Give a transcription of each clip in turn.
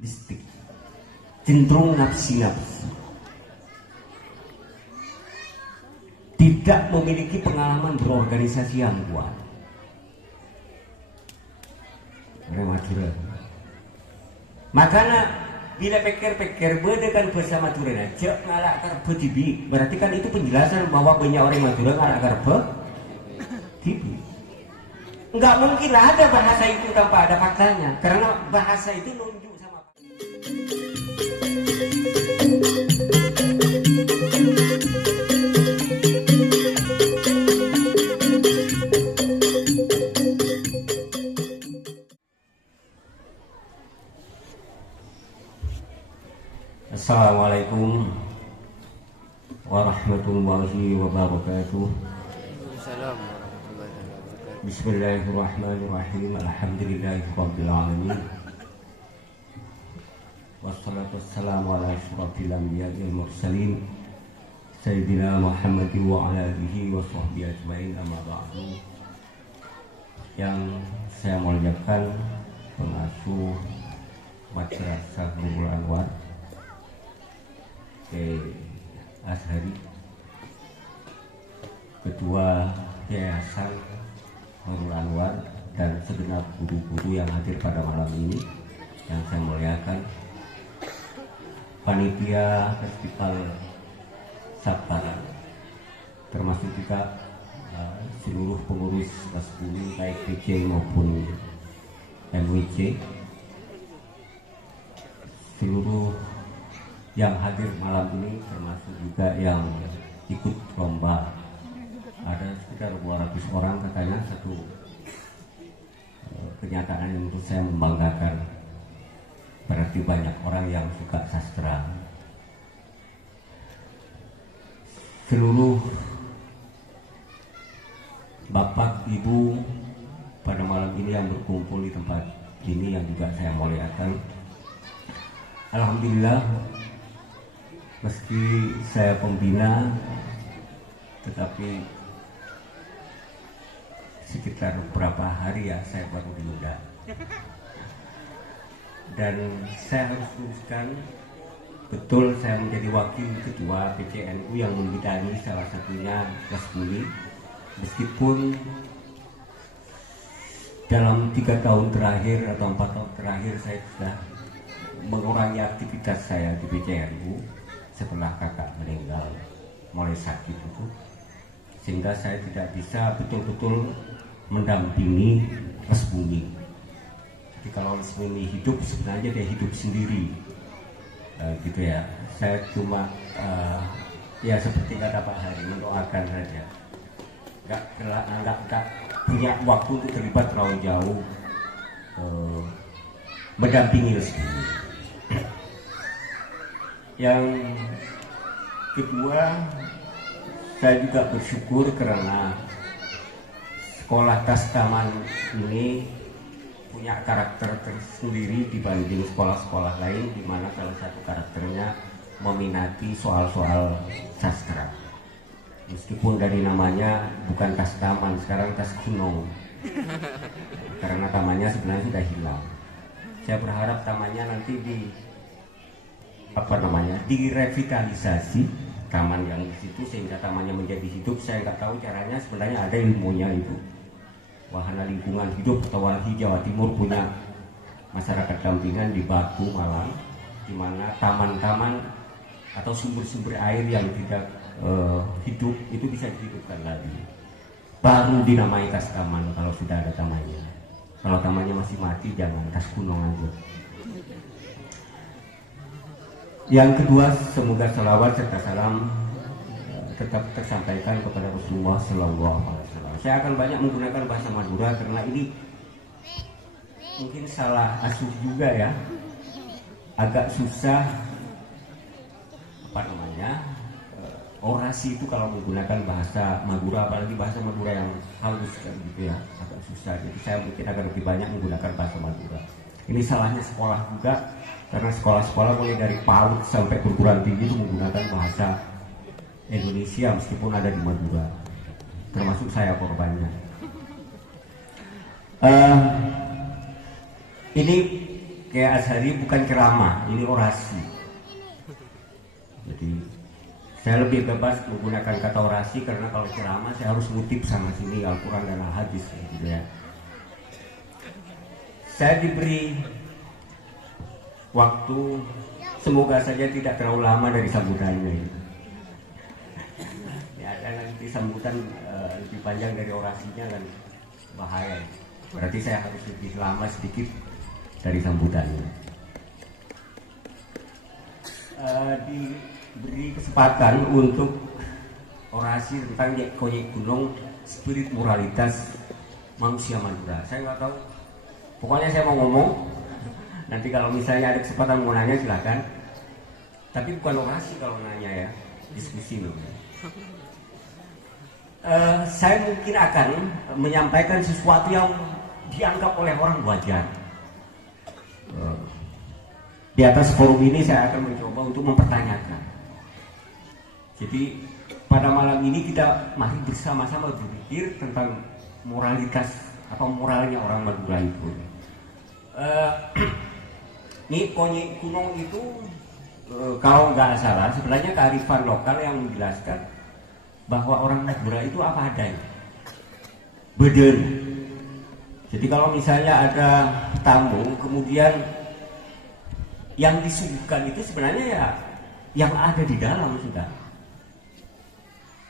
mistik, cenderung nafsi-nafsi, tidak memiliki pengalaman berorganisasi yang kuat. Madura. Makanya bila pikir-pikir bedekan bersama Madura aja ngalak karbe tibi, berarti kan itu penjelasan bahwa banyak orang Madura ngalak karbe tibi. Enggak mungkin ada bahasa itu tanpa ada faktanya, karena bahasa itu nunjuk sama. Assalamualaikum warahmatullahi wabarakatuh. Bismillahirrahmanirrahim. Alhamdulillahirabbil alamin. Wassalatu wassalamu ala asyrafil anbiya'i wal mursalin sayyidina Muhammadin wa ala alihi wa sahbihi ajmain, amma ba'du. Yang saya muliakan pengasuh Madrasah Nurul Anwar Azhari, Ketua Yayasan Nurul Anwar, dan segenap guru-guru yang hadir pada malam ini yang saya muliakan, panitia festival Sabtaran, termasuk juga seluruh pengurus kelas 10 baik PC maupun MWC, seluruh yang hadir malam ini, termasuk juga yang ikut lomba. Ada sekitar 200 orang katanya, satu kenyataan yang menurut saya membanggakan. Berarti banyak orang yang suka sastra. Seluruh bapak ibu pada malam ini yang berkumpul di tempat ini yang juga saya muliakan, alhamdulillah, meski saya pembina, tetapi sekitar beberapa hari ya saya baru diundang. Dan saya harus teruskan, betul saya menjadi wakil ketua PCNU yang membidangi salah satunya kelas 10, meskipun dalam 3 tahun terakhir atau 4 tahun terakhir saya sudah mengurangi aktivitas saya di PCNU setelah kakak meninggal mulai sakit itu, sehingga saya tidak bisa betul-betul mendampingi Resbumi. Jadi kalau Resbumi hidup, sebenarnya dia hidup sendiri, gitu ya. Saya cuma ya seperti kata Pak Hari, mendoakan saja, nggak punya waktu untuk terlibat terlalu jauh mendampingi Resbumi. Yang kedua, saya juga bersyukur karena sekolah Tastaman ini punya karakter tersendiri dibanding sekolah-sekolah lain, di mana salah satu karakternya meminati soal-soal sastra. Meskipun dari namanya bukan Tastaman, sekarang Tas Gunung, karena tamannya sebenarnya sudah hilang. Saya berharap tamannya nanti direvitalisasi taman yang di situ sehingga tamannya menjadi hidup. Saya nggak tahu caranya, sebenarnya ada ilmunya itu. Wahana Lingkungan Hidup atau WALHI Jawa Timur punya masyarakat dampingan di Batu, Malang, di mana taman-taman atau sumber-sumber air yang tidak hidup itu bisa dihidupkan lagi. Baru dinamai Tas Taman kalau sudah ada tamannya. Kalau tamannya masih mati, jangan Tas Gunung aja. Yang kedua, semoga salawat serta salam tetap tersampaikan kepada Rasulullah Sallallahu Alaihi Wasallam. Saya akan banyak menggunakan bahasa Madura karena ini mungkin salah asuh juga ya, agak susah orasi itu kalau menggunakan bahasa Madura, apalagi bahasa Madura yang halus kan gitu ya, agak susah. Jadi saya mungkin akan lebih banyak menggunakan bahasa Madura. Ini salahnya sekolah juga, karena sekolah-sekolah mulai dari PAUD sampai perguruan tinggi itu menggunakan bahasa Indonesia meskipun ada di Madura, termasuk saya korbannya. Ini Kiai Azhari bukan ceramah, ini orasi. Jadi saya lebih bebas menggunakan kata orasi karena kalau ceramah saya harus ngutip sama sini Al-Quran dan Al-Hadis gitu ya. Saya diberi waktu, semoga saja tidak terlalu lama dari sambutannya gitu. Ya, nanti sambutan lebih panjang dari orasinya kan bahaya. Berarti saya harus lebih lama sedikit dari sambutannya. Diberi kesempatan untuk orasi tentang Konyek Gunung, spirit moralitas manusia Madura. Saya nggak tahu, pokoknya saya mau ngomong. Nanti kalau misalnya ada kesempatan mau nanya silakan. Tapi bukan orasi kalau nanya ya, diskusi loh. Saya mungkin akan menyampaikan sesuatu yang dianggap oleh orang wajar. Di atas forum ini saya akan mencoba untuk mempertanyakan. Jadi pada malam ini kita mari bersama-sama berpikir tentang moralitas atau moralnya orang Madura itu. Ini Konyek Gunung itu kalau nggak salah sebenarnya kearifan lokal yang menjelaskan bahwa orang Madura itu apa adanya, beden. Jadi kalau misalnya ada tamu kemudian yang disuguhkan itu sebenarnya ya yang ada di dalam sudah.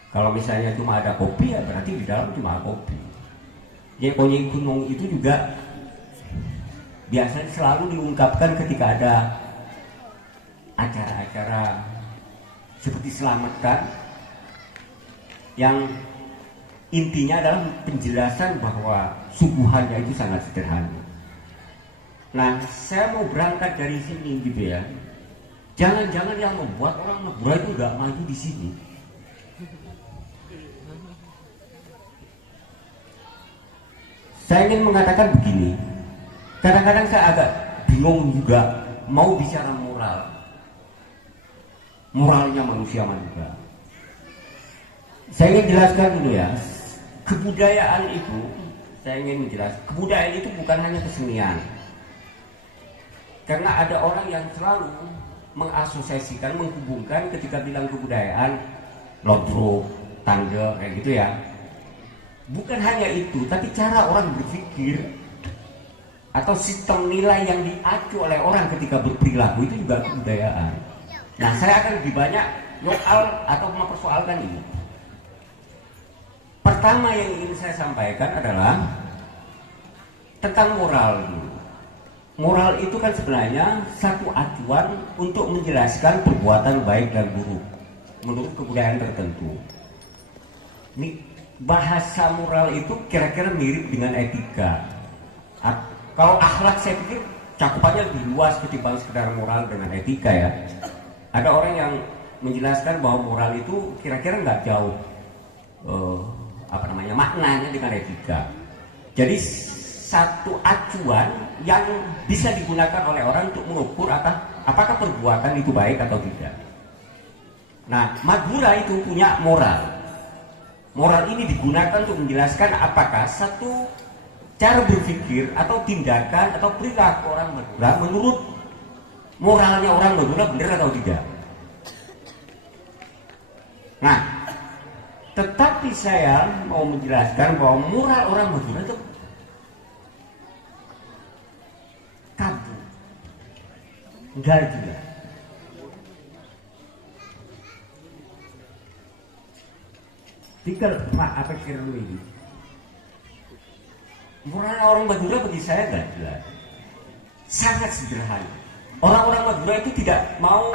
Kalau misalnya cuma ada kopi ya berarti di dalam cuma kopi. Jadi Konyek Gunung itu juga biasanya selalu diungkapkan ketika ada acara-acara seperti selamatan yang intinya adalah penjelasan bahwa suguhannya itu sangat sederhana. Nah, saya mau berangkat dari sini gitu ya. Jangan-jangan yang membuat orang Madura itu nggak maju di sini. Saya ingin mengatakan begini. Kadang-kadang saya agak bingung juga mau bicara moral. Moralnya manusia Madura. Saya ingin jelaskan dulu ya. Kebudayaan itu, saya ingin menjelaskan, kebudayaan itu bukan hanya kesenian. Karena ada orang yang selalu mengasosiasikan, menghubungkan ketika bilang kebudayaan, lodro, tangga, kayak gitu ya. Bukan hanya itu, tapi cara orang berpikir atau sistem nilai yang diacu oleh orang ketika berperilaku itu juga kebudayaan. Nah, saya akan lebih banyak soal atau mempersoalkan ini. Pertama yang ingin saya sampaikan adalah tentang moral dulu. Moral itu kan sebenarnya satu acuan untuk menjelaskan perbuatan baik dan buruk menurut kebudayaan tertentu. Ini bahasa moral itu kira-kira mirip dengan etika. Kalau akhlak saya pikir cakupannya lebih luas ketimbang sekedar moral dengan etika ya. Ada orang yang menjelaskan bahwa moral itu kira-kira nggak jauh maknanya dengan etika. Jadi satu acuan yang bisa digunakan oleh orang untuk mengukur apakah perbuatan itu baik atau tidak. Nah, Madura itu punya moral. Moral ini digunakan untuk menjelaskan apakah satu cara berpikir atau tindakan atau perilaku orang Madura menurut moralnya orang Madura benar atau tidak. Nah, tetapi saya mau menjelaskan bahwa moral orang Madura itu kabur, enggak juga. Tinggal apa kira lu ini? Moral orang Madura bagi saya enggak jelas, sangat sederhana. Orang-orang Madura itu tidak mau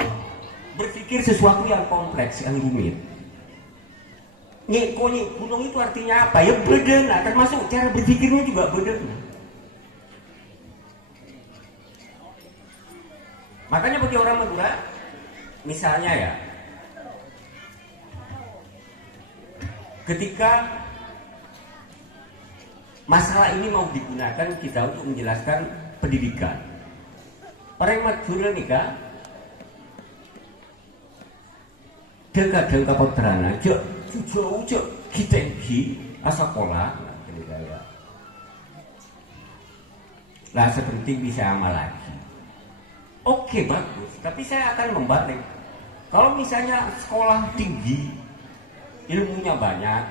berpikir sesuatu yang kompleks, yang rumit. Konyek Gunung itu artinya apa? Ya beda, termasuk cara berpikirnya juga beda. Makanya bagi orang Madura, misalnya ya, ketika masalah ini mau digunakan kita untuk menjelaskan pendidikan, orang Madura nih kak, dekat kapotrana, jauh kita sekolah, lah seperti bisa amal lagi. Oke, bagus, tapi saya akan membalik. Kalau misalnya sekolah tinggi, ilmunya banyak,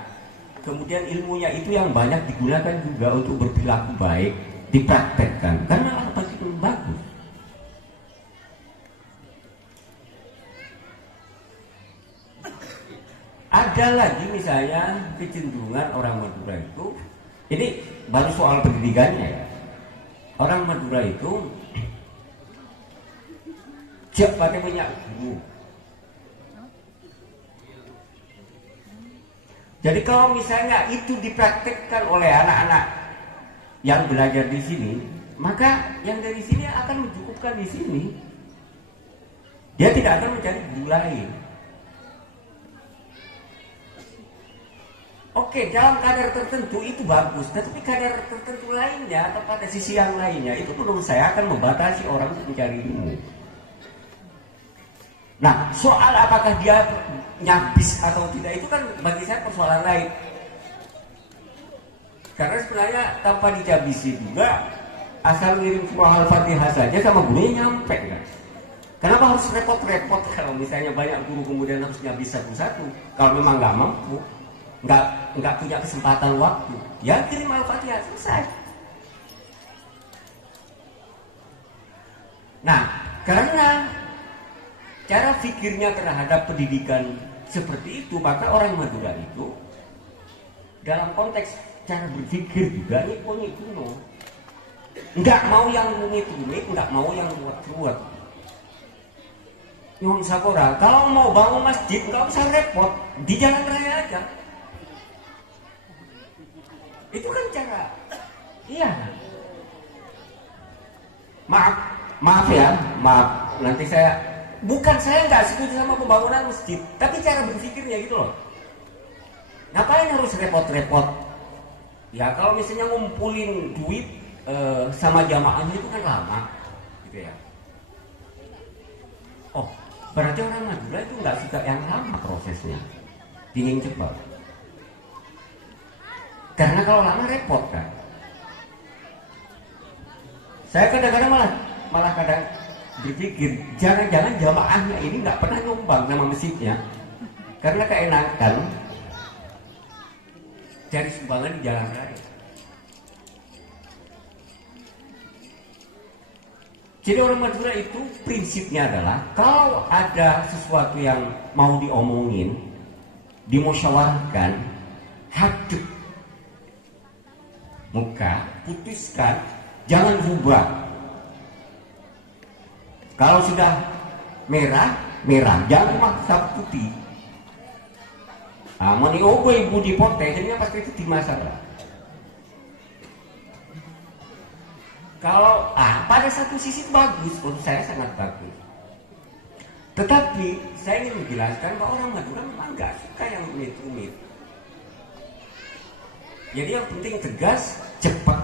kemudian ilmunya itu yang banyak digunakan juga untuk berperilaku baik, dipraktekkan, karena apa itu bagus. Ada lagi misalnya kecenderungan orang Madura itu, ini baru soal pendidikannya ya. Orang Madura itu siap pakai minyak guru. Jadi kalau misalnya itu dipraktikkan oleh anak-anak yang belajar di sini, maka yang dari sini akan mencukupkan di sini. Dia tidak akan mencari guru lain. Oke, dalam kadar tertentu itu bagus, tetapi kadar tertentu lainnya atau pada sisi yang lainnya itu menurut saya akan membatasi orang untuk mencari ilmu. Nah, soal apakah dia nyabis atau tidak itu kan bagi saya persoalan lain. Karena sebenarnya tanpa dicabisi juga, asal ngirim surah Al-Fatihah saja sama gurunya nyampe kan. Kenapa harus repot-repot kalau misalnya banyak guru kemudian harus nyabis satu-satu? Kalau memang nggak mampu, nggak punya kesempatan waktu, ya kirim Al-Fatihah, selesai. Nah, karena cara pikirnya terhadap pendidikan seperti itu, maka orang Madura itu dalam konteks cara berpikir juga nyiponi kuno, nggak mau yang rumit-rumit, nggak mau yang ruwet-ruwet. Nyuwun Sapura, kalau mau bangun masjid nggak usah repot, di jalan raya aja. Itu kan cara, iya. Maaf ya, nanti saya nggak setuju sama pembangunan masjid, tapi cara berpikirnya gitu loh. Ngapain harus repot-repot? Ya kalau misalnya ngumpulin duit sama jamaahnya itu kan lama, gitu ya. Oh, berarti orang Madura itu nggak suka yang lama prosesnya, ingin cepat. Karena kalau lama repot kan. Saya kadang-kadang malah kadang berpikir, jangan-jangan jamaahnya ini nggak pernah nyumbang sama masjidnya, karena keenakan cari sumbangan di jalan raya. Jadi orang Madura itu prinsipnya adalah kalau ada sesuatu yang mau diomongin, dimusyawarahkan, hadap muka, putuskan, jangan rubah. Kalau sudah merah, jangan maksa putih. Mani ogo ibu dipote, jadinya pasti itu di masalah. Kalau pada satu sisi bagus, menurut saya sangat bagus. Tetapi saya ingin menjelaskan bahwa orang Madura memang nggak suka yang rumit-rumit. Jadi yang penting tegas, cepat.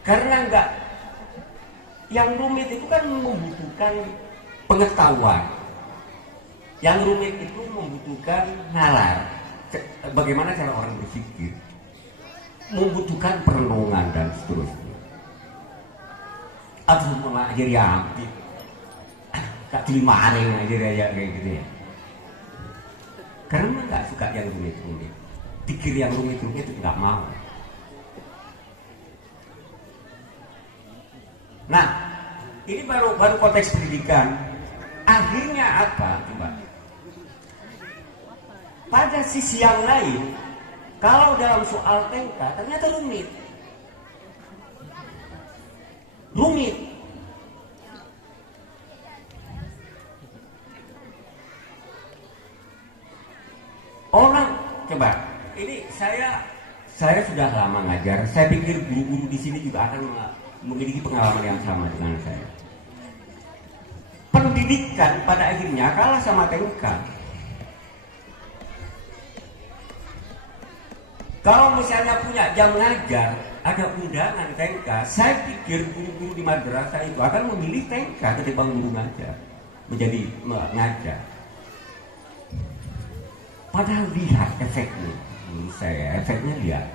Karena enggak, yang rumit itu kan membutuhkan pengetahuan. Yang rumit itu membutuhkan nalar. Bagaimana cara orang berpikir, membutuhkan perenungan dan seterusnya. Aduh, mengajari api, tak terima aneh ngajari aja kayak gitu ya. Karena nggak suka yang rumit-rumit, pikir yang rumit-rumit itu nggak mau. Nah, ini baru konteks pendidikan. Akhirnya apa, coba? Pada sisi yang lain, kalau dalam soal TK ternyata rumit. Orang, coba, ini saya sudah lama ngajar. Saya pikir guru-guru di sini juga akan memiliki pengalaman yang sama dengan saya. Pendidikan pada akhirnya kalah sama TK. Kalau misalnya punya jam ngajar, ada undangan TK, saya pikir guru-guru di madrasah itu akan memilih TK ketimbang guru ngajar, menjadi ngajar. Padahal lihat efeknya, menurut saya efeknya lihat.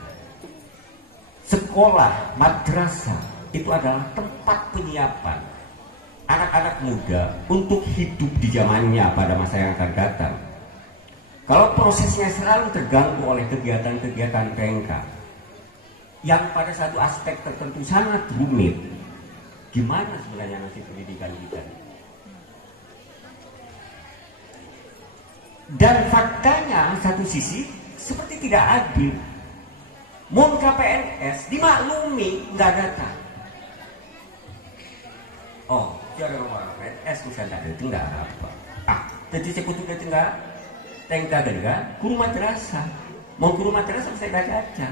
Sekolah, madrasah itu adalah tempat penyiapan anak-anak muda untuk hidup di zamannya pada masa yang akan datang. Kalau prosesnya selalu terganggu oleh kegiatan-kegiatan TNK yang pada satu aspek tertentu sangat rumit, gimana sebenarnya nasib pendidikan kita? Dan faktanya satu sisi seperti tidak adil. Mun KPNS dimaklumi nggak datang. Oh, jangan orang PNS misalnya itu nggak apa. Jadi saya kutuk itu nggak tengka dengar guru madrasah. Mau guru madrasah saya nggak caca.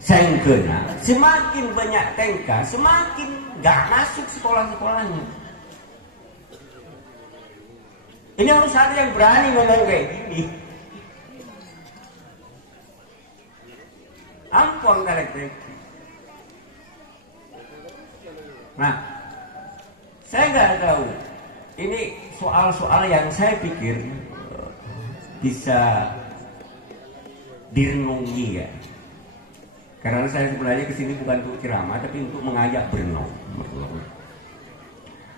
Sehingga semakin banyak tengka, semakin nggak masuk sekolah-sekolahnya. Ini harus ada yang berani ngomong kayak gini. Ampun karakter. Nah, saya nggak tahu. Ini soal-soal yang saya pikir bisa direnungi ya. Karena saya sebenarnya kesini bukan untuk ceramah, tapi untuk mengajak berenung.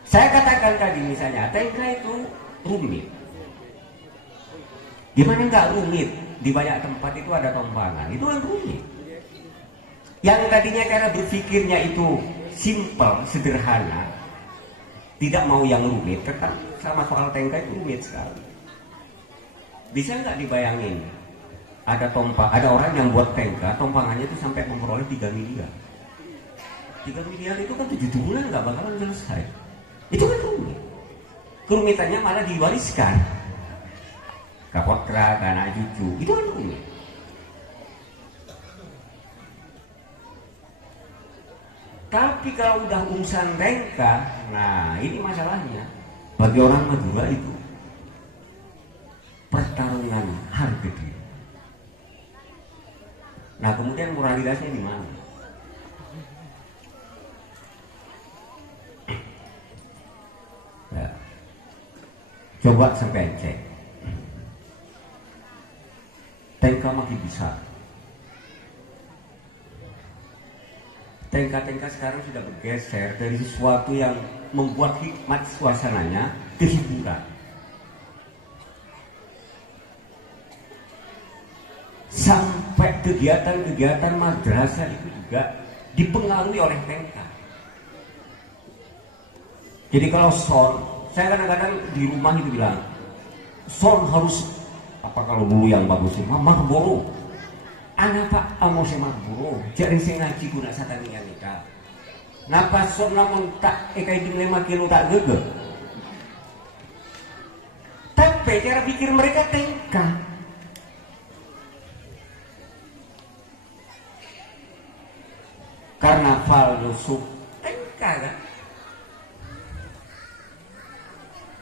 Saya katakan tadi misalnya, TNK itu rumit. Gimana nggak rumit? Di banyak tempat itu ada tompangan, itu kan rumit. Yang tadinya cara berpikirnya itu simpel, sederhana, tidak mau yang rumit, tetap sama soal TNK itu rumit sekali. Bisa nggak dibayangin? Ada orang yang buat TNK, tompangannya itu sampai memperoleh 3 miliar. 3 miliar itu kan 7 bulan nggak bakalan selesai. Itu kan rumit. Kerumitannya malah diwariskan ke putra, ke anak cucu. Itu kan rumit. Tapi kalau udah urusan TNK, nah ini masalahnya. Bagi orang Madura itu pertarungan harga diri. Nah kemudian moralitasnya di mana? Ya. Coba sampai cek. TNK makin besar. TNK sekarang sudah bergeser dari sesuatu yang membuat hikmat suasananya ke hiburan. Sampai kegiatan-kegiatan madrasah itu juga dipengaruhi oleh TNK. Jadi kalau son, saya kadang-kadang di rumah itu bilang, son harus apa kalau dulu yang bagus itu Marlboro. Anak pak amo se Marlboro, jadi saya ngaji guna satania nikah. Napa son namun tak ekai di 5 kilo tak gege. Tapi cara pikir mereka TNK. Karnaval Yusuf TNK kan?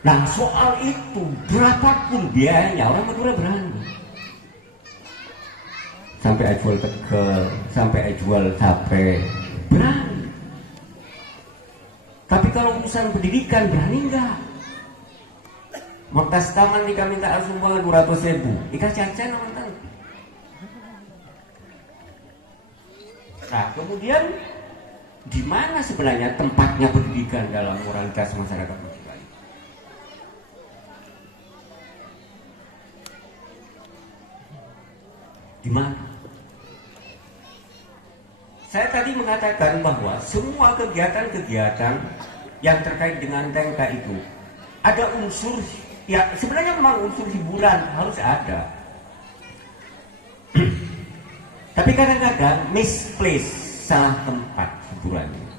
Nah soal itu berapapun biayanya orang Madura berani. Sampai jual Tegal, sampai jual tape berani. Tapi kalau urusan pendidikan berani enggak? Montas taman jika minta sumbangan 200.000, ikan caca mantan. Nah, kemudian di mana sebenarnya tempatnya pendidikan dalam moralitas masyarakat Madura? Di mana? Saya tadi mengatakan bahwa semua kegiatan-kegiatan yang terkait dengan TNK itu ada unsur, ya sebenarnya memang unsur hiburan harus ada. Tapi kadang-kadang misplace, salah tempat hiburannya.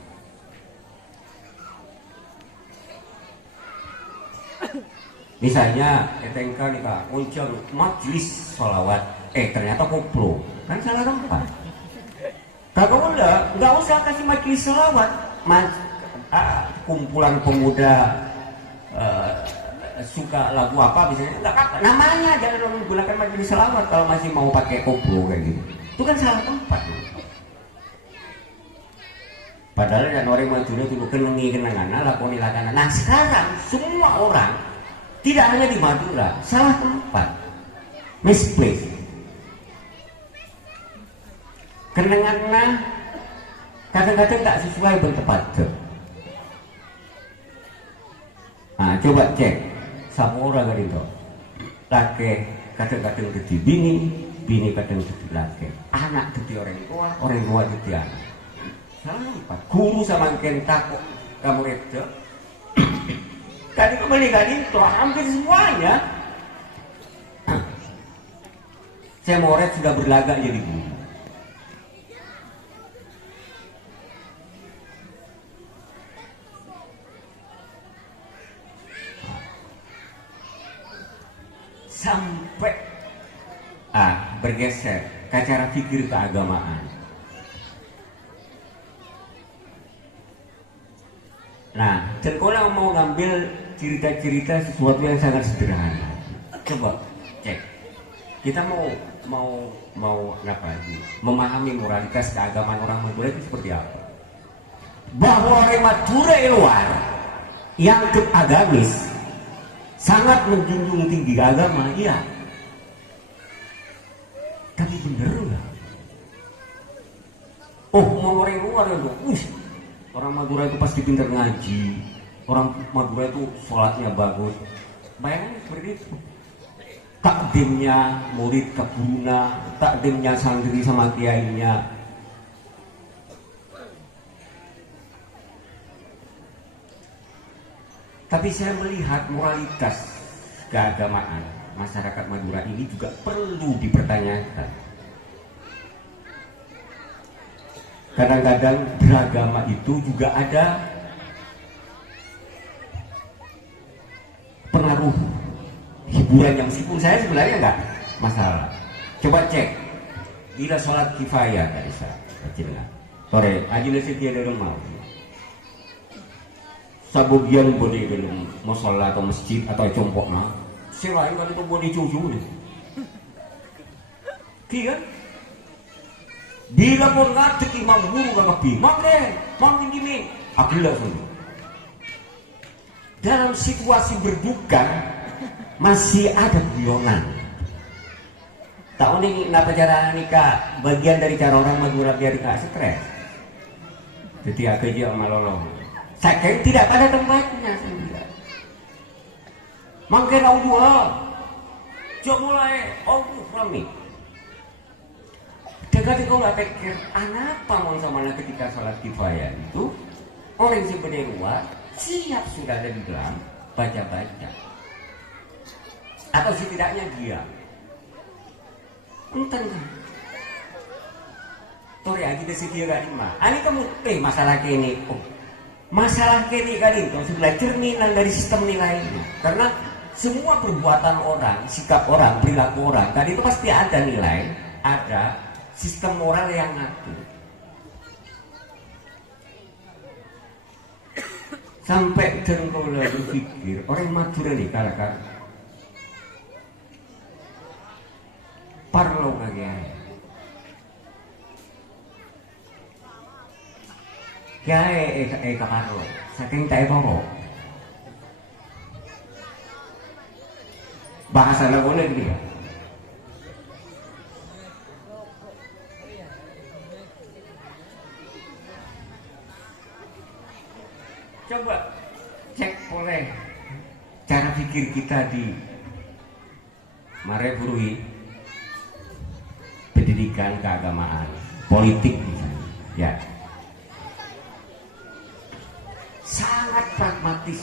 Misalnya TNK nih Pak, muncul majelis sholawat, ternyata koplo, kan salah tempat. Kalau nggak usah kasih majelis sholawat, kumpulan pemuda suka lagu apa misalnya, nggak apa, namanya jangan menggunakan majelis sholawat kalau masih mau pakai koplo kayak gitu. Itu kan salah tempat. Padahal yang orang Madura dulu kenangi kenangan lakoni lakana. Nah sekarang semua orang tidak hanya di Madura salah tempat, misplace. kenangannya kadang-kadang tak sesuai bertepat. Nah, coba cek sama orang kan itu laki kadang-kadang jadi bini, bini kadang jadi laki, anak jadi orang tua jadi anak. Salah guru sama kentak kamu itu tadi kembali itu hampir semuanya. Saya murid sudah berlagak jadi guru. Sampai bergeser ke cara pikir keagamaan. Nah, Cengkola mau ngambil cerita-cerita sesuatu yang sangat sederhana. Coba cek. Kita mau apa lagi? Memahami moralitas keagamaan orang Madura itu seperti apa? Bahwa orang Madura luar yang agamis sangat menjunjung tinggi agama, iya. Tapi bener nggak? Oh, mau orang luar itu, orang Madura itu pasti pintar ngaji, orang Madura itu sholatnya bagus. Bayangin seperti itu. Takdimnya murid ke guruna, takdimnya santri sama kiainya. Tapi saya melihat moralitas keagamaan masyarakat Madura ini juga perlu dipertanyakan. Kadang-kadang beragama itu juga ada pengaruh hiburan yang meskipun saya sebenarnya enggak masalah. Coba cek bila sholat kifayah tadi saya kecilnya sore aji setia dari rumah sabugian bodi dalam musola atau masjid atau compok mah selain kan itu bodi cucu nih kan bila pun ngatik imam guru gak kepi mang ini akilah semua dalam situasi berduka masih ada guyonan. Tahu nih kenapa cara nikah bagian dari cara orang Madura biar gak stres. Jadi aku aja malolong. Saya tidak pada tempatnya sendiri. Mungkin Allah coba mulai Allah kami. Jadi kalau pikir apa mau sama ketika salat kifayah itu orang si berdua siap sudah ada di dalam baca-baca atau setidaknya dia entah Tori aja kita sedia gak lima. Ini kamu masalah ini masalah ini kan itu sebelah cerminan dari sistem nilainya. Karena semua perbuatan orang, sikap orang, perilaku orang tadi itu pasti ada nilai, ada sistem moral yang ngatur. Sampai Cengkola berpikir orang Madura nih kala-kala parlo kagak Kaya kaparlo saking tayo baro bahasa na boleh dia coba cek boleh cara pikir kita di Mare Burui pendidikan keagamaan politik misalnya ya sangat pragmatis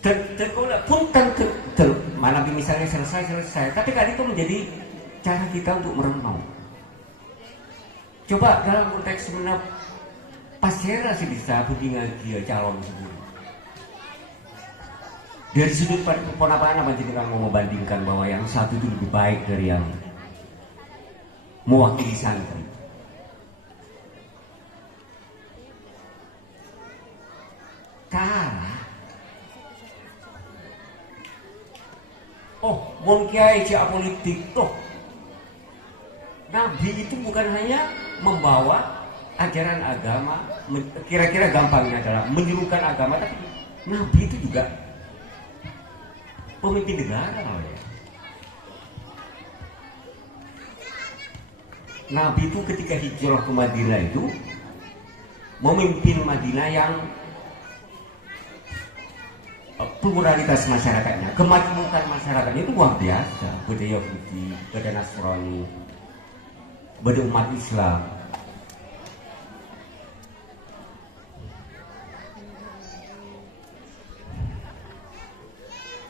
dan kalau pun malam misalnya selesai tapi kan itu menjadi cara kita untuk merenung. Coba dalam konteks sebenarnya pasera sih bisa budingan dia calon sebelum dari sudut ponapan apa jadi kamu membandingkan bahwa yang satu itu lebih baik dari yang mewakili santri. Kalah. Oh, mon kiai cak politik toh. Nabi itu bukan hanya membawa ajaran agama, kira-kira gampangnya adalah menyuruhkan agama, tapi Nabi itu juga pemimpin negara ya. Nabi itu ketika hijrah ke Madinah itu memimpin Madinah yang pluralitas masyarakatnya, kemajmukan masyarakatnya itu luar biasa. Ada Yahudi, ada Nasrani, ada umat Islam.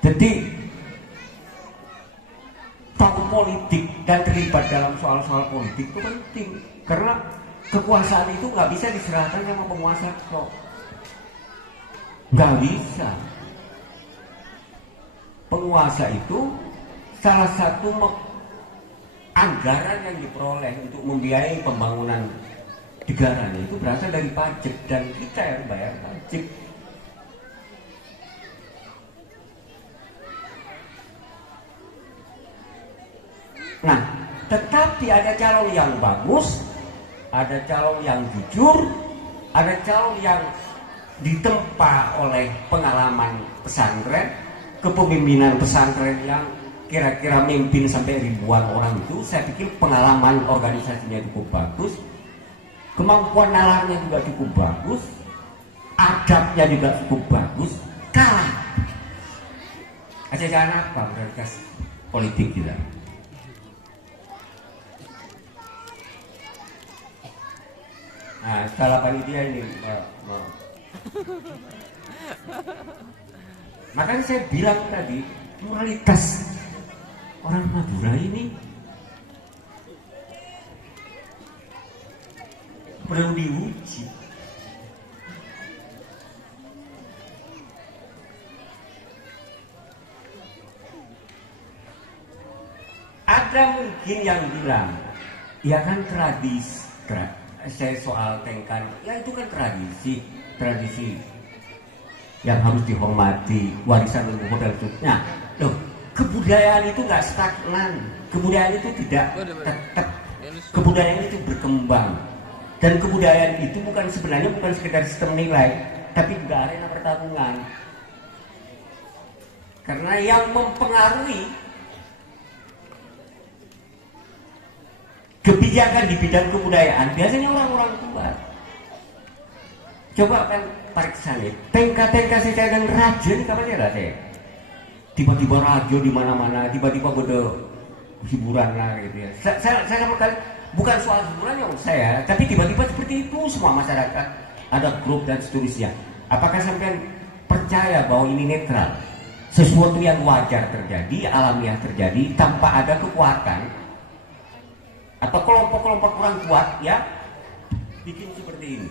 Jadi tahu politik dan terlibat dalam soal-soal politik itu penting, karena kekuasaan itu nggak bisa diserahkan sama penguasa kok, nggak bisa. Penguasa itu salah satu anggaran yang diperoleh untuk membiayai pembangunan negaranya itu berasal dari pajak, dan kita yang bayar pajak. Nah, tetapi ada calon yang bagus, ada calon yang jujur, ada calon yang ditempa oleh pengalaman pesantren, kepemimpinan pesantren yang kira-kira mimpin sampai ribuan orang itu. Saya pikir pengalaman organisasinya cukup bagus, kemampuan nalarnya juga cukup bagus, adabnya juga cukup bagus. Kalah aja apa prioritas politik kita. Nah, salah panitia ini, makanya saya bilang tadi, moralitas orang Madura ini perlu diuji. Ada mungkin yang bilang, ya kan tradisi, saya soal tengkan, ya itu kan tradisi yang harus dihormati, warisan leluhur dan seterusnya. Loh, kebudayaan itu nggak stagnan, kebudayaan itu tidak tetap, kebudayaan itu berkembang, dan kebudayaan itu sebenarnya bukan sekedar sistem nilai, tapi juga arena pertarungan. Karena yang mempengaruhi kebijakan di bidang kebudayaan biasanya orang-orang tua. Coba kan tarik sana, tengka-tengka saya dan raja ini kapan ya saya? Tiba-tiba radio di mana-mana, tiba-tiba ada hiburan lah gitu ya. Saya sama kali bukan soal hiburan yang saya, tapi tiba-tiba seperti itu semua masyarakat ada grup dan seterusnya. Apakah sampai percaya bahwa ini netral? Sesuatu yang wajar terjadi, alamiah terjadi tanpa ada kekuatan atau kelompok-kelompok kurang kuat ya bikin seperti ini,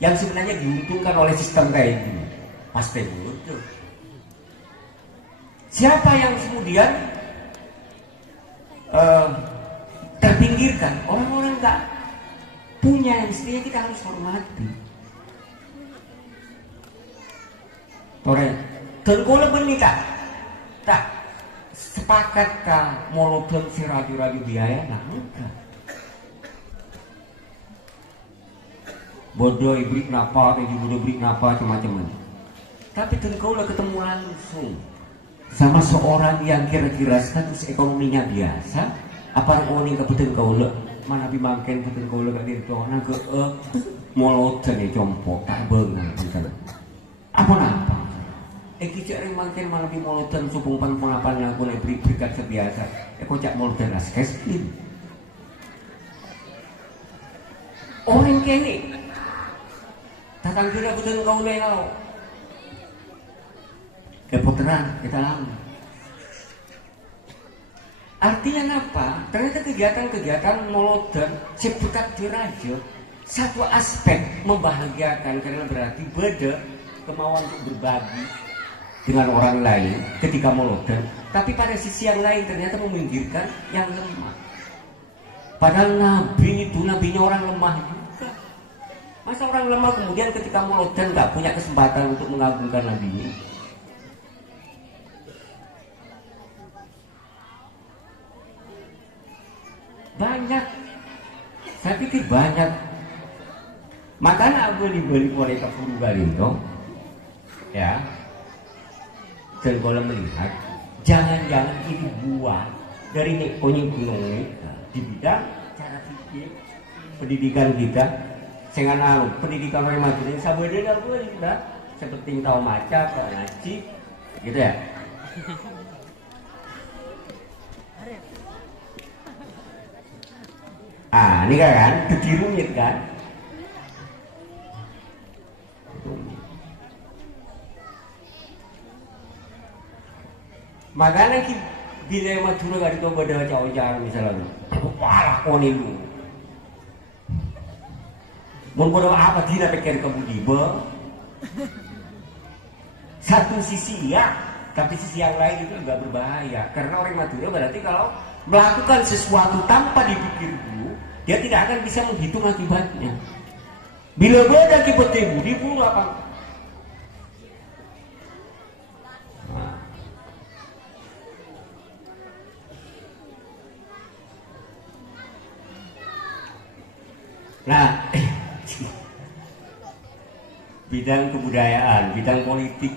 yang sebenarnya diuntungkan oleh sistem kayak gini. Pasti bodoh. Siapa yang kemudian terpinggirkan? Orang-orang nggak punya yang mestinya kita harus hormati. Orang tergolong benika tak sepakatkah molodon si radio-radio biaya? Nah enggak. Bodoh ibrik napa, bodoh ibrik napa, macam-macam. Tapi tengkaulah ketemu langsung sama seorang yang kira-kira status ekonominya biasa, apa orang yang kebetulan kaulah mana bimangken kebetulan kaulah gak dirtona ke molodan ya compok tak bengang kan apa kita cari mangken mana bimolodan supung pan-panapan yang aku naik berikat sebiasa kocak molodan askeskin orang kini datang kira kebetulan kaulah yang keputeran kita lama. Artinya apa? Ternyata kegiatan-kegiatan molodan seputar diraja satu aspek membahagiakan karena berarti beda kemauan untuk berbagi dengan orang lain ketika molodan, tapi pada sisi yang lain ternyata meminggirkan yang lemah. Padahal nabi itu nabinya orang lemah juga. Masa orang lemah kemudian ketika molodan nggak punya kesempatan untuk mengagungkan nabinya? Banyak, saya pikir banyak. Makanya aku diberi oleh Kapuru Galindo, ya. Dan kalau melihat, jangan-jangan ini buah dari nekonya gunung di bidang cara pikir pendidikan kita dengan pendidikan orang Madura yang sabeda pula kita seperti tahu maca, ngaji gitu ya. Ini kan jadi rumit kan. Makanya bila Madura gak ditoba dengan jauh-jauh misalnya, wah koni lu. Mau bodoh apa tidak pikir kamu diba? Satu sisi ya, tapi sisi yang lain itu juga berbahaya. Karena orang Madura berarti kalau melakukan sesuatu tanpa dipikir dulu, dia tidak akan bisa menghitung akibatnya. Bila beda akibatnya budi pun apa? Nah, bidang kebudayaan, bidang politik,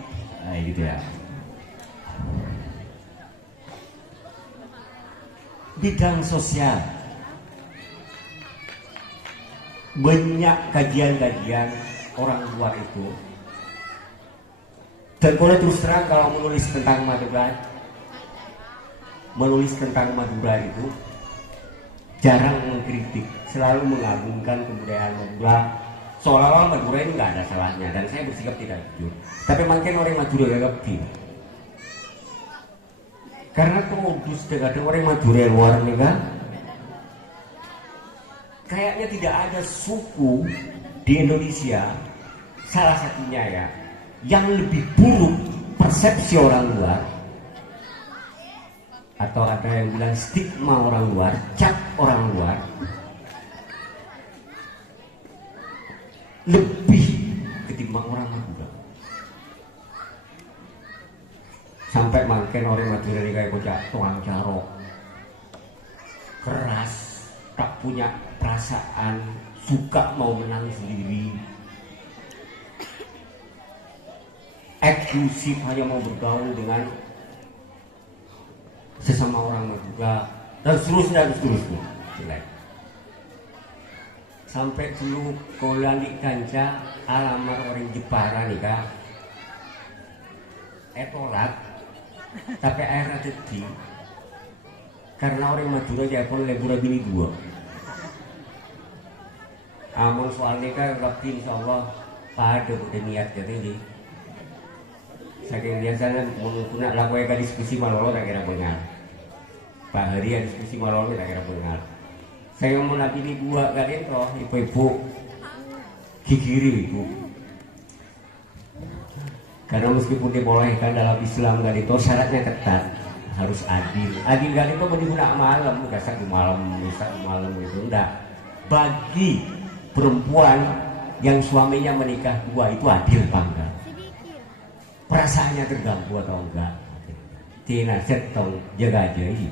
gitu ya. Bidang sosial, banyak kajian-kajian orang luar itu. Dan boleh terus terang kalau menulis tentang Madura itu jarang mengkritik, selalu mengagungkan kebudayaan Madura, seolah-olah Madura ini nggak ada salahnya, dan saya bersikap tidak jujur. Tapi makin orang Madura gak ngerti, karena modus dengan orang Madura luar nih kan, kayaknya tidak ada suku di Indonesia, salah satunya ya, yang lebih buruk persepsi orang luar, atau ada yang bilang stigma orang luar, cap orang luar, lebih ketimbang orang Madura. Sampai makin orang Madura ini kayak bocah tukang carok, keras, tak punya perasaan, suka mau menang sendiri, eksklusif, hanya mau bergaul dengan sesama orang Madura, dan seterusnya. Sampai dulu kolani kanca alamar orang Jepara nih kak, tolak, tapi airnya jadi karena orang Madura Jepang lebura bini dua. Amun soalnya kan tapi insya Allah pada udah niat jadi ini. Saking biasanya menggunakan lakukan ke diskusi malolo tak kira bengal. Pak Hari ya diskusi malolo tak kira bengal. Saya mau nabi ini dua kali toh ibu-ibu kikiri ibu. Karena meskipun dibolehkan dalam Islam kali itu syaratnya ketat, harus adil. Adil kali itu menggunakan malam, bukan satu malam, satu malam itu enggak. Bagi perempuan yang suaminya menikah dua itu adil bangga. Perasaannya terganggu atau enggak? Tina setong jaga aja ini.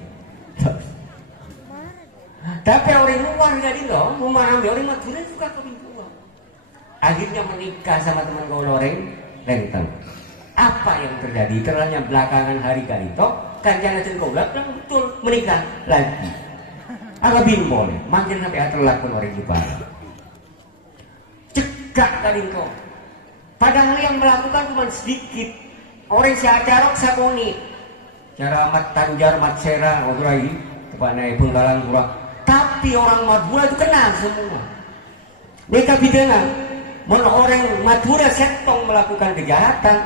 Tapi orang luar jadi loh, memahami orang Madura suka kebingungan. Akhirnya menikah sama teman kau loreng, lenteng. Apa yang terjadi? Ternyata belakangan hari kali itu, kanjana kau belakang betul menikah lagi. Agak bingung boleh, makin sampai terlakukan orang Jepara. Cegak kali kau. Padahal yang melakukan cuma sedikit. Orang seacarok saboni. Cara mat tanjar mat sera ngobrol kepada penggalan kurang. Tapi orang Madura itu kenal semua. Mereka bidana. Mana orang Madura setong melakukan kejahatan,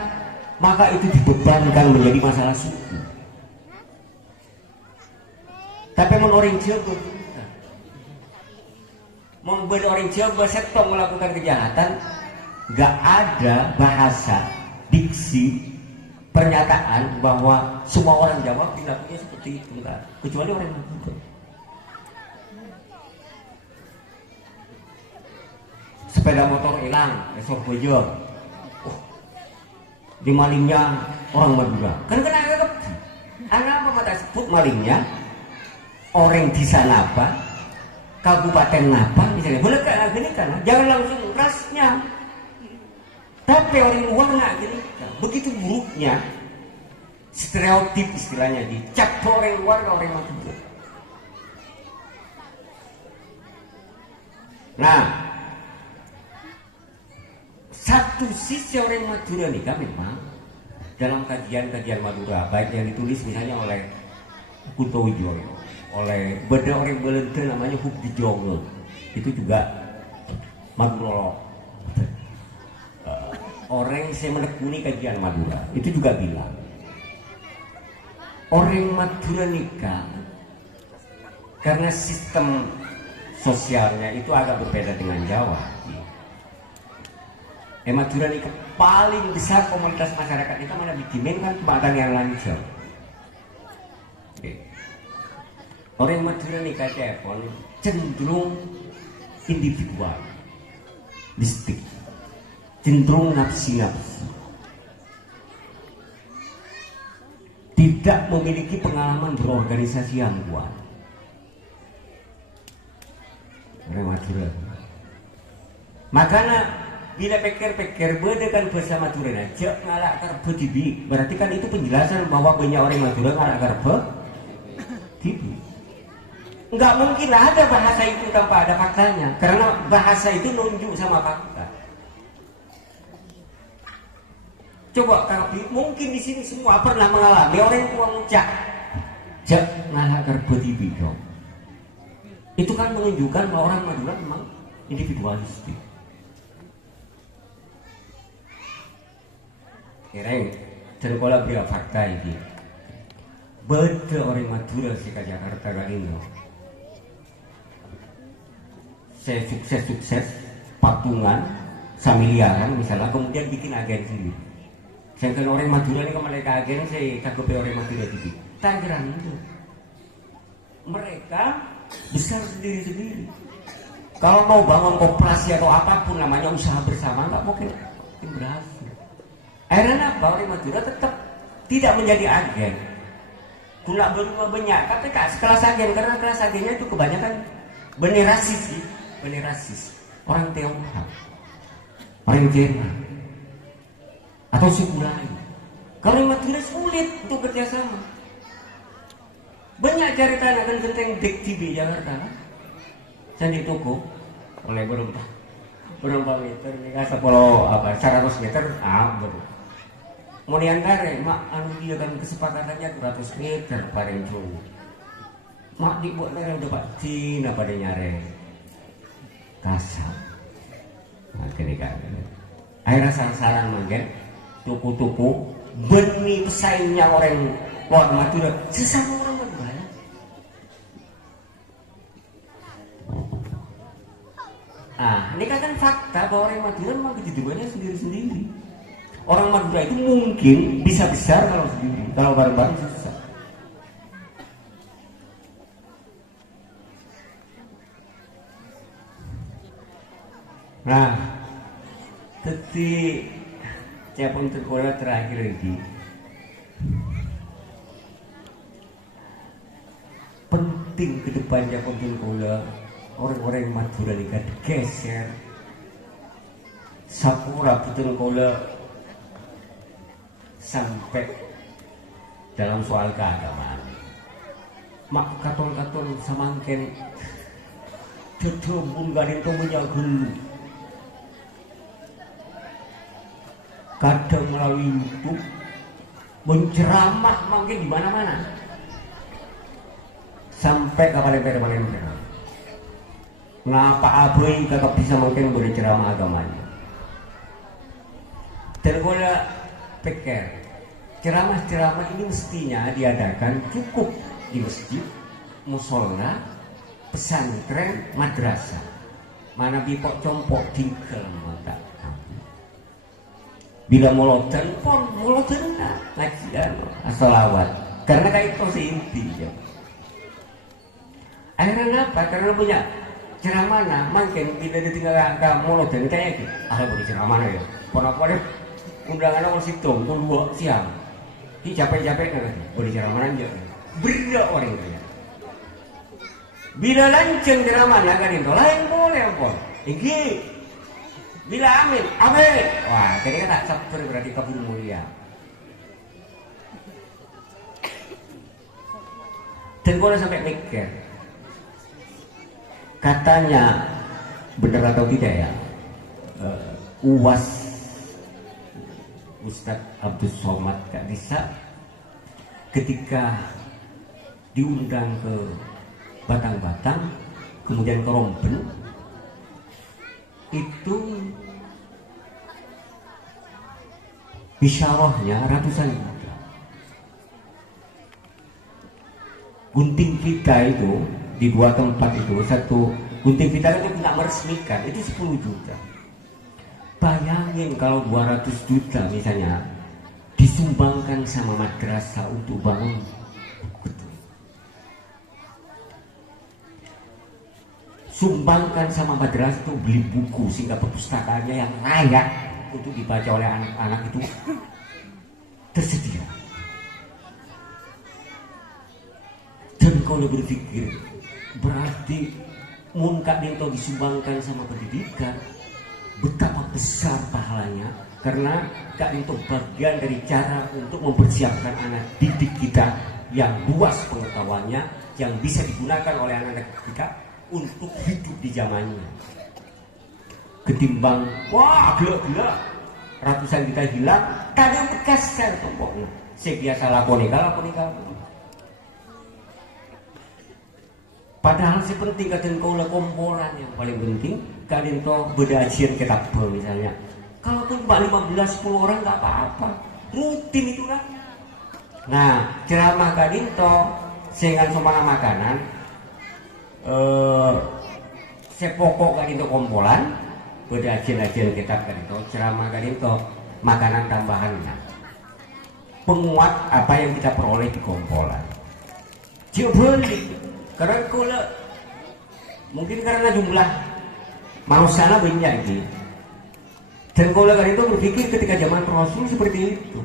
maka itu dibebankan menjadi masalah suku. Tapi mana orang Jawa, mana orang Jawa setong melakukan kejahatan, gak ada bahasa, diksi, pernyataan bahwa semua orang Jawa tindakannya seperti itu, enggak. Kecuali orang Madura. Sepeda motor hilang, esok bojor. Di malingnya orang Madura. Karena anak apa mata sebut malingnya orang di sana apa, kabupaten apa misalnya. Boleh kan gini kan? Jangan langsung rasnya. Tapi orang luar nggak gini. Begitu buruknya stereotip istilahnya dicap orang luar ke orang Madura. Nah, satu sisi orang Madura nih kan memang dalam kajian-kajian Madura, baik yang ditulis misalnya oleh Kutowijoyo, oleh beda orang Belanda namanya Hubdi Jongo, itu juga Madura. Orang yang saya menekuni kajian Madura itu juga bilang orang Madura nikah karena sistem sosialnya itu agak berbeda dengan Jawa. Madura nikah paling besar komunitas masyarakat itu mana bikin kan tempatan yang lancar. Orang Madura nikah telepon cenderung individual, mistik, cenderung nafsi-nafsi, tidak memiliki pengalaman berorganisasi yang kuat. Orang Madura. Makanya bila pikir-pikir bedekan bersama Madura aja ngalak karbe dibi, berarti kan itu penjelasan bahwa banyak orang Madura ngalak karbe dibi. Enggak mungkin ada bahasa itu tanpa ada faktanya, karena bahasa itu nunjuk sama fakta. Coba kalau mungkin di sini semua pernah mengalami orang tua ngucap jak ngalak karbe dibi dong. Itu kan menunjukkan bahwa orang Madura memang individualistik. Kira-kira dan kalau beri fakta ini, beda orang Madura sih ke Jakarta kali ini. Saya sukses patungan, samiliaran misalnya, kemudian bikin agen sendiri. Saya kan orang Madura ini kalau mereka agen, saya takut orang Madura gitu. Tangerang itu, mereka besar sendiri-sendiri. Kalau mau bangun koperasi atau apapun namanya usaha bersama, nggak mungkin berhasil. Akhirnya apa? Orang Madura tetap tidak menjadi agen. Pula berubah banyak, tapi tak sekelas agen, karena kelas agennya itu kebanyakan benih rasis, orang Tionghoa, orang Jerman, atau suku lain. Kalau orang Madura sulit untuk kerjasama. Banyak cerita akan tentang Dek TV Jakarta, saya di toko oleh berapa meter, ini kan 100 meter, baru. Mau diantara, mak anu dia kan kesepakatannya 200 meter paling jauh. Mak dibuat dari udah Pak Cina pada nyare kasar. Nah, kan. Akhirnya saran-saran mungkin tuku-tuku benih pesaingnya orang luar Madura sesama orang Madura. Ini kan fakta bahwa orang Madura memang kehidupannya sendiri-sendiri. Orang Madura itu mungkin bisa besar kalau sendiri, kalau bareng-bareng susah. Nah, ketika saya pun terkola terakhir lagi, penting ke depannya pun terkola orang-orang Madura ini kan geser, sapura betul kola sampai dalam soal keagamaan. Mak katon-katon samangken tetembung garing tomunya gelu. Kadang melalui YouTube menceramah mungkin di mana-mana. Sampai ke paling-paling. Ngapa abai kakak bisa mungkin berceramah agamanya. Tergoda pikir ceramah-ceramah ini mestinya diadakan cukup di masjid, musola, pesantren, madrasah. Mana bipok compok tinggal mata. Bila moloten pun moloten ngajian asolawat. Karena kayak itu sih intinya. Akhirnya apa? Karena punya ceramah makin bila ditinggal ke moloten kayak gitu. Boleh ceramah ya. Pernah undangan awal situng pun 2 siang. Ini capek-capek kan? Boleh ceramah aja. Beda orang itu. Bila lanceng ceramah kan itu lain boleh ampun. Ini bila amin. Wah, kayaknya tak sabar berarti kabur mulia. Dan boleh sampai mikir. Katanya benar atau tidak ya, UAS Ustadz Abdul Somad Kak Disa ketika diundang ke Batang-Batang kemudian ke Romben itu bisyarahnya ratusan juta. Gunting kita itu di 2 tempat itu, satu gunting kita itu tidak meresmikan itu 10 juta. Bayangin kalau 200 juta misalnya disumbangkan sama madrasah untuk bangun. Sumbangkan sama madrasah itu beli buku sehingga perpustakaannya yang layak untuk dibaca oleh anak-anak itu tersedia. Dan kalau berpikir berarti Kak Dinto disumbangkan sama pendidikan, betapa besar pahalanya, karena Kak Dinto bagian dari cara untuk mempersiapkan anak didik kita yang luas pengetahuannya, yang bisa digunakan oleh anak-anak kita untuk hidup di zamannya. Ketimbang wah gila-gila ratusan juta hilang, kadang bekasar pokoknya. Saya biasa lakoni kalau. Padahal sepenting kadang kau komporan yang paling penting kadang kau berdajin kitab misalnya. Kalau pun 15-10 orang nggak apa-apa, rutin itu kan. Nah ceramah kadang kau sehingga semana makanan, sepokok kadang kau komporan, berdajin kitab kadang kau ceramah kadang kau makanan tambahannya, penguat apa yang kita peroleh di komporan. Coba karena kalau mungkin karena jumlah manusia banyak gitu. Dan kalau kali itu berpikir ketika zaman Rasul seperti itu,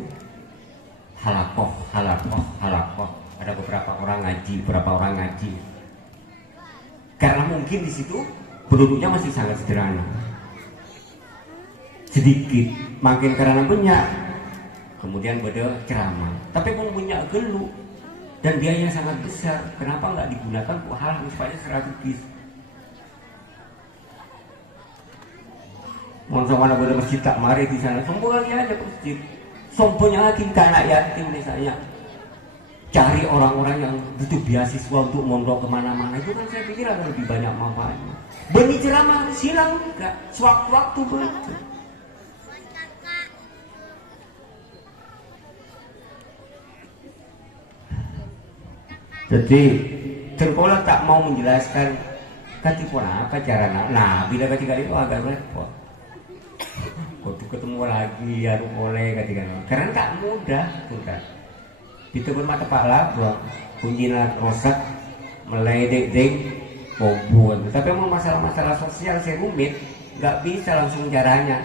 halakoh. Ada beberapa orang ngaji. Karena mungkin di situ penduduknya masih sangat sederhana, sedikit. Makin karena banyak, kemudian beda ceramah. Tapi pun banyak gelu. Dan biayanya sangat besar. Kenapa nggak digunakan untuk hal yang sifatnya strategis? Mau sama anak masjid tak mari di sana, sombong lagi aja ke masjid. Sombongnya lagi ke anak yatim misalnya. Cari orang-orang yang butuh beasiswa untuk mondok kemana-mana, itu kan saya pikir akan lebih banyak manfaatnya. Benih ceramah silang enggak, sewaktu-waktu begitu. Jadi Tengkola tak mau menjelaskan katipun apa caranya. Nah bila ketika itu agak repot. Waktu ketemu lagi harus boleh ketika karena tak mudah bukan. Itu pun mata pala buang kuncinya rosak meledek bobuan. Tapi memang masalah-masalah sosial saya rumit, nggak bisa langsung caranya,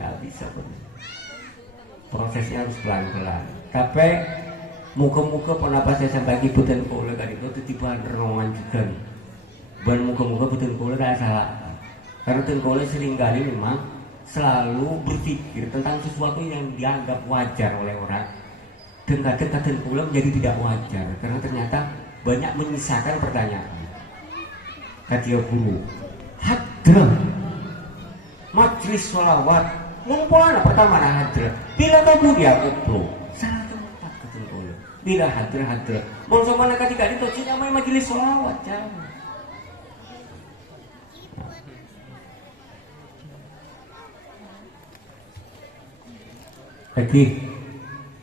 nggak bisa pun. Prosesnya harus pelan-pelan. Tapi muka-muka pun apa saya sampaikan betul kolega itu tiba renungan juga nih. Dan muka-muka betul kolega salah. Karena tengkola seringkali memang selalu berpikir tentang sesuatu yang dianggap wajar oleh orang. Dan kadang-kadang tengkola menjadi tidak wajar karena ternyata banyak menyisakan pertanyaan. Kata guru, hadra, majlis sholawat, ngumpulkan pertama hadra. Bila tahu dia koplo. Bila hadra mau sama nak ketika itu cina main majelis sholawat jangan. Lagi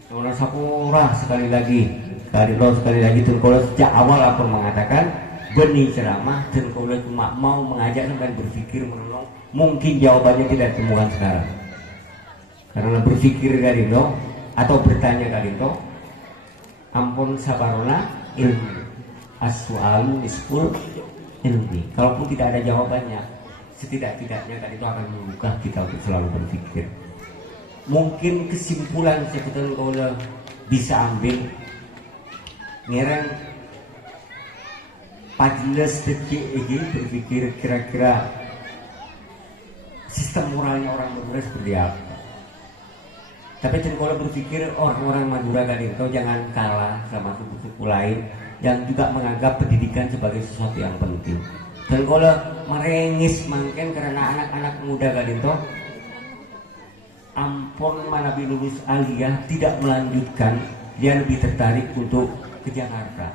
Nona Sapura sekali lagi Tengkola sejak awal apa mengatakan benih ceramah Tengkola cuma mau mengajak sampai berpikir merenung. Mungkin jawabannya tidak ditemukan sekarang karena berpikir Garindo atau bertanya Garindo ampun sabarona ilmu as-su'alu nisful ilmi. Kalaupun tidak ada jawabannya, setidak-tidaknya kan itu akan membuka kita untuk selalu berpikir. Mungkin kesimpulan sebetulnya kalau bisa ambil ngerang majelis detik ini berpikir kira-kira sistem moralnya orang Madura seperti apa. Tapi kalau berpikir orang-orang Madura Gadinto jangan kalah sama suku-suku lain yang juga menganggap pendidikan sebagai sesuatu yang penting. Dan kalau merengis mungkin karena anak-anak muda kali itu ampun manabi lulus aliyah tidak melanjutkan, dia lebih tertarik untuk ke Jakarta.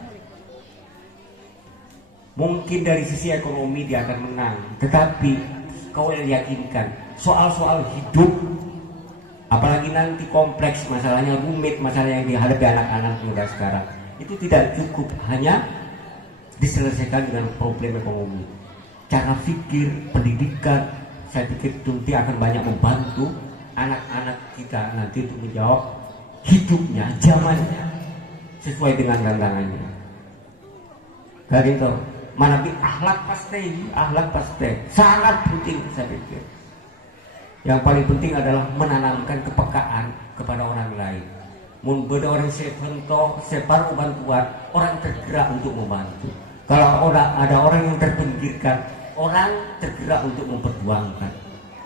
Mungkin dari sisi ekonomi dia akan menang, tetapi kau yakinkan soal-soal hidup, apalagi nanti kompleks masalahnya, rumit masalah yang dihadapi anak-anak muda sekarang, itu tidak cukup hanya diselesaikan dengan problem ekonomi. Cara pikir, pendidikan, saya pikir nanti akan banyak membantu anak-anak kita nanti untuk menjawab hidupnya, zamannya sesuai dengan tantangannya. Dari itu, mana akhlak pasti sangat penting saya pikir. Yang paling penting adalah menanamkan kepekaan kepada orang lain. Membuat orang separuh bantuan, orang tergerak untuk membantu. Kalau ada orang yang terpinggirkan, orang tergerak untuk memperjuangkan.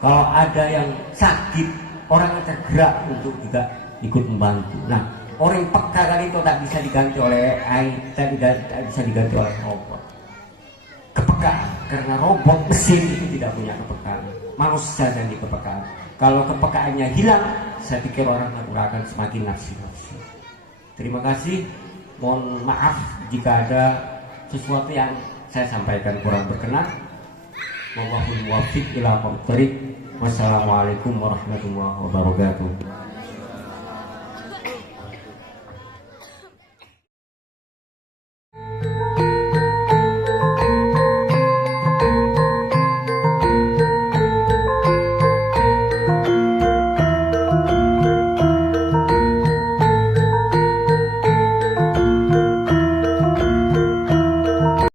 Kalau ada yang sakit, orang tergerak untuk juga ikut membantu. Nah, orang peka kali itu tak bisa diganti oleh AI, tidak bisa diganti oleh robot. Kepekaan, karena robot mesin itu tidak punya kepekaan. Manusia dan kepekaan. Kalau kepekaannya hilang, saya pikir orang akan semakin nafsi-nafsi. Terima kasih. Mohon maaf jika ada sesuatu yang saya sampaikan kurang berkenan. Wallahul muwaffiq ila aqwamit thoriq. Wassalamualaikum warahmatullahi wabarakatuh.